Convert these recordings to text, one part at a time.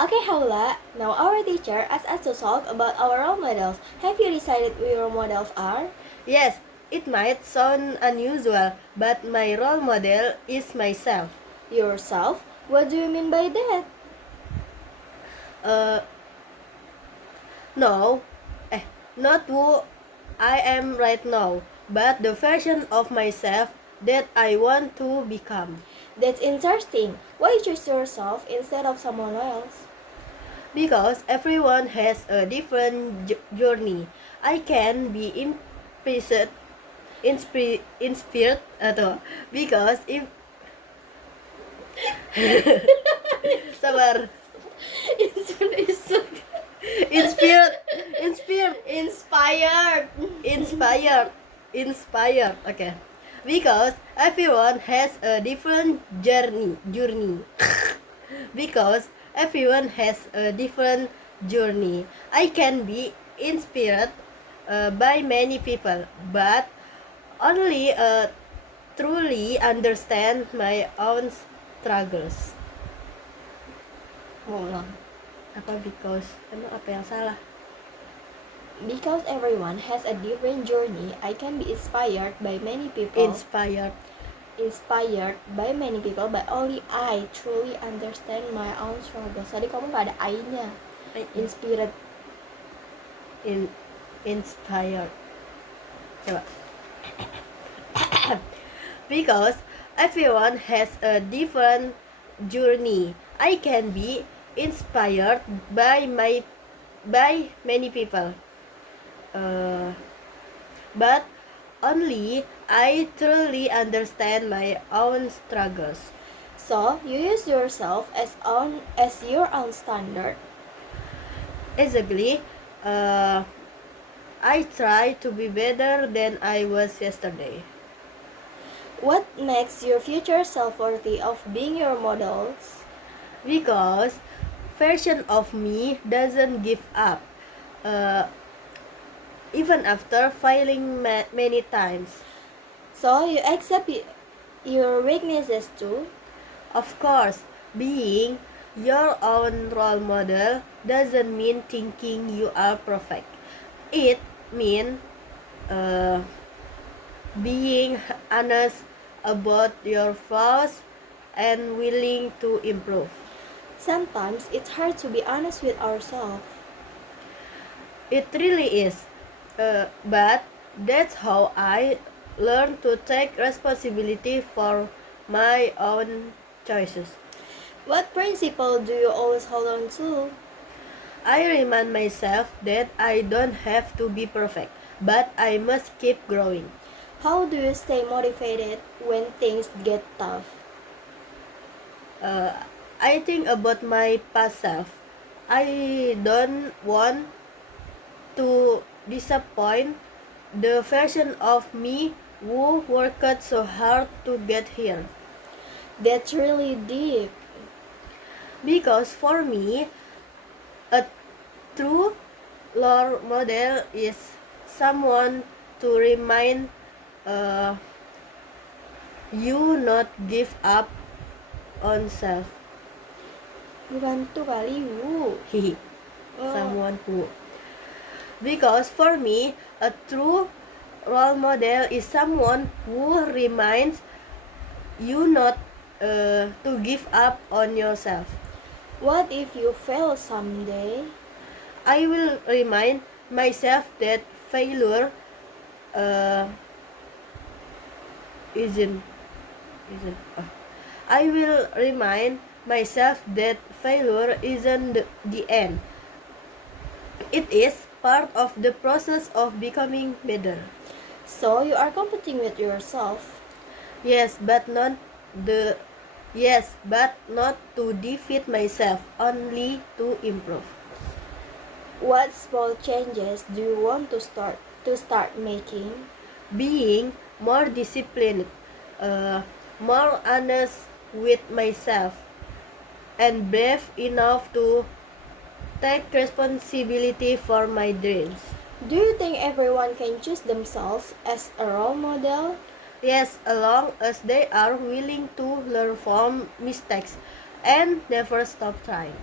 Okay, Haula, now our teacher asks us to talk about our role models. Have you decided who your models are? Yes, it might sound unusual, but my role model is myself. Yourself? What do you mean by that? Uh, no, not who I am right now, but the version of myself that I want to become. That's interesting. Why choose yourself instead of someone else? Because everyone has a different journey. I can be imprisoned, inspired, because if sabar, Inspiration. inspired, inspired, Inspired. inspired, inspired. Okay, because everyone has a different journey. Because everyone has a different journey. I can be inspired by many people, but only truly understand my own struggles. Hold on. Apa because emang apa yang salah? Because everyone has a different journey, I can be inspired by many people. Inspired by many people, but only I truly understand my own struggles. Tadi kamu nggak ada I-nya. Inspired. Inspired. Coba. Because everyone has a different journey. I can be inspired by many people, but only I truly understand my own struggles. So you use yourself as your own standard. Exactly. I try to be better than I was yesterday. What makes your future self worthy of being your models? Because version of me doesn't give up, even after failing many times. So you accept your weaknesses too. Of course, being your own role model doesn't mean thinking you are perfect. It means being honest about your flaws and willing to improve. Sometimes it's hard to be honest with ourselves. It really is, but that's how I learned to take responsibility for my own choices. What principle do you always hold on to? I remind myself that I don't have to be perfect, but I must keep growing. How do you stay motivated when things get tough? I think about my past self. I don't want to disappoint the version of me who worked so hard to get here. That's really deep. Because for me, a true role model is someone to remind you not give up on self. Bukan tuh kali, Wu. Someone who. Because for me, a true role model is someone who reminds you not to give up on yourself. What if you fail someday? I will remind myself that failure isn't. I will remind myself that failure isn't the end. It is part of the process of becoming better. So you are competing with yourself. Yes, but not to defeat myself, only to improve. What small changes do you want to start making? Being more disciplined, more honest with myself, and brave enough to take responsibility for my dreams. Do you think everyone can choose themselves as a role model? Yes, as long as they are willing to learn from mistakes and never stop trying.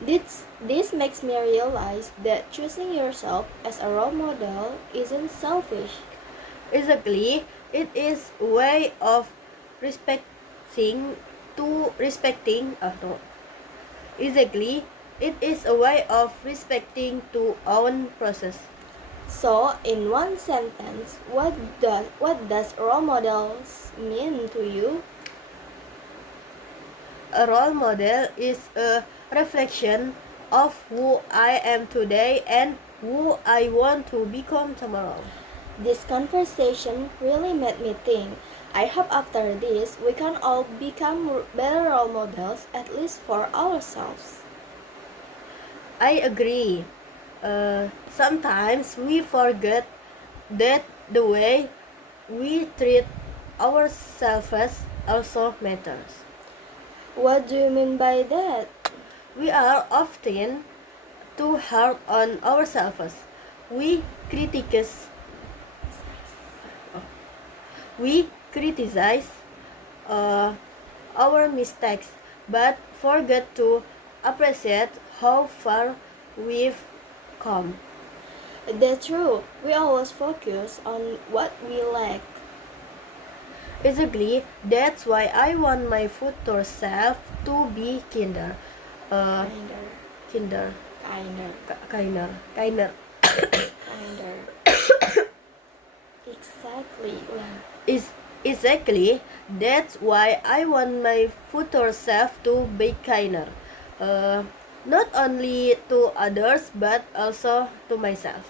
This makes me realize that choosing yourself as a role model isn't selfish. Exactly, it is a way of respecting no. Exactly, it is a way of respecting to own process. So, in one sentence, what does role models mean to you? A role model is a reflection of who I am today and who I want to become tomorrow. This conversation really made me think. I hope after this we can all become better role models, at least for ourselves. I agree. Sometimes we forget that the way we treat ourselves also matters. What do you mean by that? We are often too hard on ourselves. We criticize, we criticize uh, our mistakes, but forget to appreciate how far we've come. That's true. We always focus on what we lack. Exactly, that's why I want my future self to be kinder, uh, Kinder, kinder, kinder, kinder. kinder. Exactly. Ulang. Is exactly that's why I want my future self to be kinder, uh, not only to others but also to myself.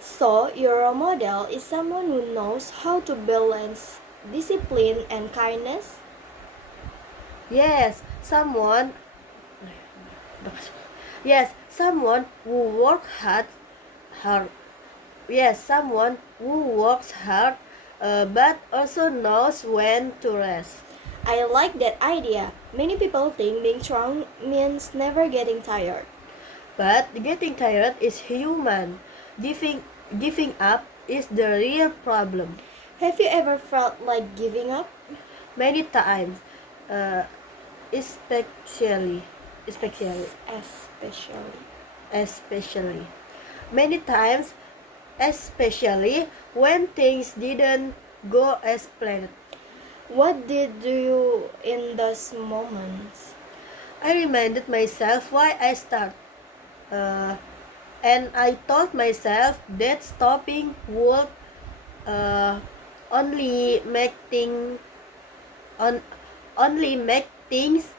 So, your role model is someone who knows how to balance discipline and kindness? Yes, someone who hard. Yes, someone who works hard, but also knows when to rest. I like that idea. Many people think being strong means never getting tired. But getting tired is human. Giving giving up is the real problem. Have you ever felt like giving up? Many times, uh, especially, especially, Especially. especially, many times, especially when things didn't go as planned. What did you in those moments? I reminded myself why I start, uh, and I told myself that stopping would uh, only make thing on only make things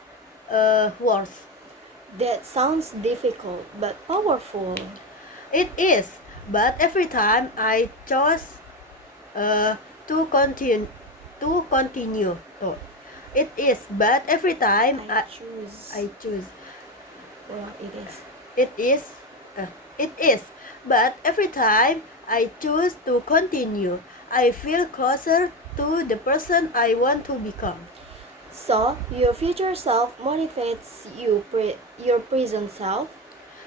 worse. That sounds difficult but powerful. It is, but every time I chose uh, to continue to continue. No, it is, but every time I choose. I choose. Well, it is. It is, it is, but every time I choose to continue, I feel closer to the person I want to become. So, your future self motivates your present self?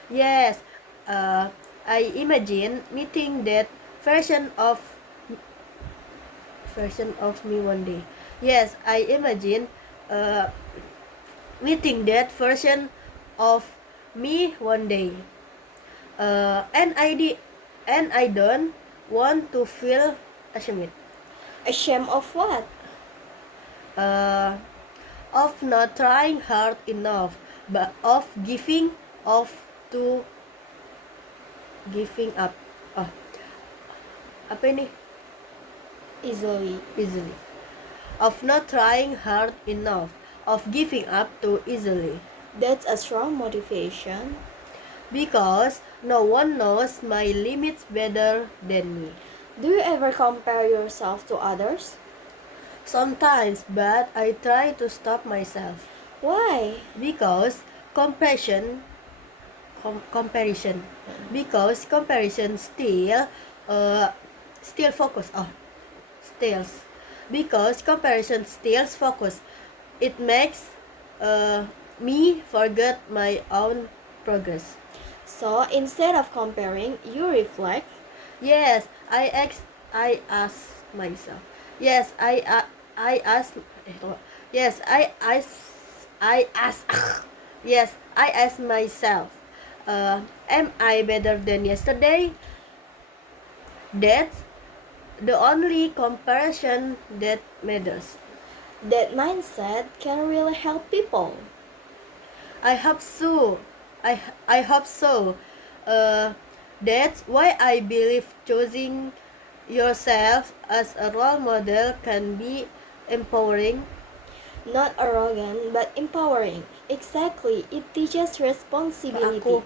Yes, uh, I imagine meeting that version of me one day. Yes, I imagine uh, meeting that version of me one day. And I don't want to feel ashamed. Ashamed of what? Uh, of not trying hard enough, but of to giving up. Oh, apa ini? Easily. Easily. Of not trying hard enough, of giving up too easily. That's a strong motivation. Because no one knows my limits better than me. Do you ever compare yourself to others? Sometimes, but I try to stop myself. Why? Because comparison. Because comparison still focus on steals. Because comparison steals focus. It makes me forget my own progress. So instead of comparing, you reflect. Yes, I ask myself. Yes, I ask. Yes, I ask. Yes, I ask myself, am I better than yesterday? That's the only comparison that matters. That mindset can really help people. I hope so. I hope so. Uh, that's why I believe choosing yourself as a role model can be empowering. Not arrogant, but empowering. Exactly, it teaches responsibility. Aku.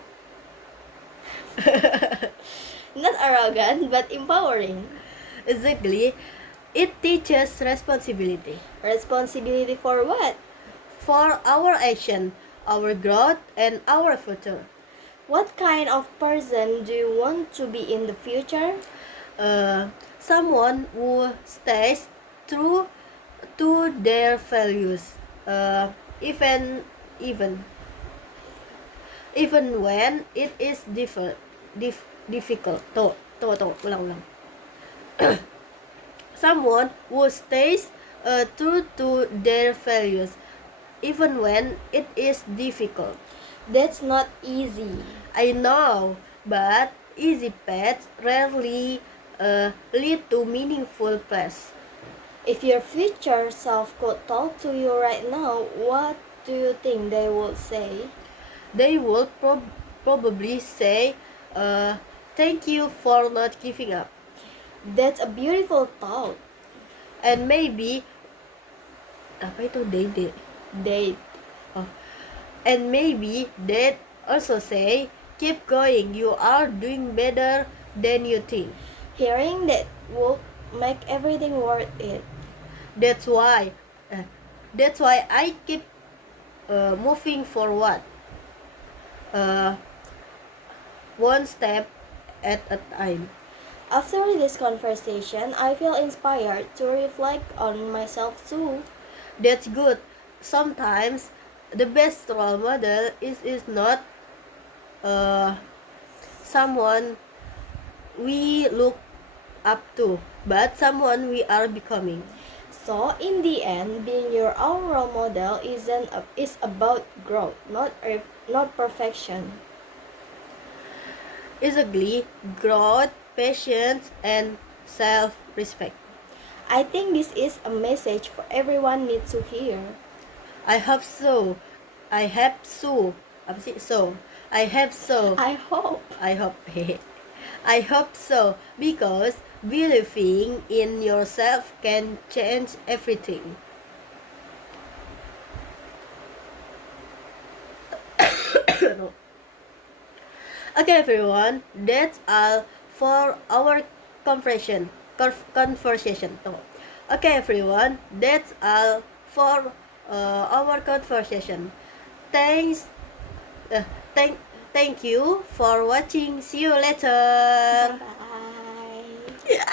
Not arrogant, but empowering. Exactly. It teaches responsibility Responsibility for what? for our action, our growth, and our future. What kind of person do you want to be in the future? Someone who stays true to their values, even even even when it is difficult. Ulang. Someone who stays true to their values, even when it is difficult. That's not easy. I know, but easy paths rarely lead to meaningful paths. If your future self could talk to you right now, what do you think they would say? They will probably say, thank you for not giving up. That's a beautiful thought. And maybe, apa itu they? They Oh. And maybe they'd also say, keep going, you are doing better than you think. hearing that would make everything worth it. That's why, that's why I keep moving forward, uh, one step at a time. After this conversation, I feel inspired to reflect on myself too. That's good. Sometimes the best role model is not uh, someone we look up to, but someone we are becoming. So, in the end, being your own role model is about growth, not perfection. Exactly, growth, patience, and self-respect. I think this is a message for everyone needs to hear. I hope so. I have so. Apa sih? So. I have so. I hope. I hope. I hope so because believing in yourself can change everything. Okay, everyone, that's all for our conversation. Okay, everyone, that's all for our conversation. Thanks, uh, thank, thank you for watching. See you later. Bye. Yeah.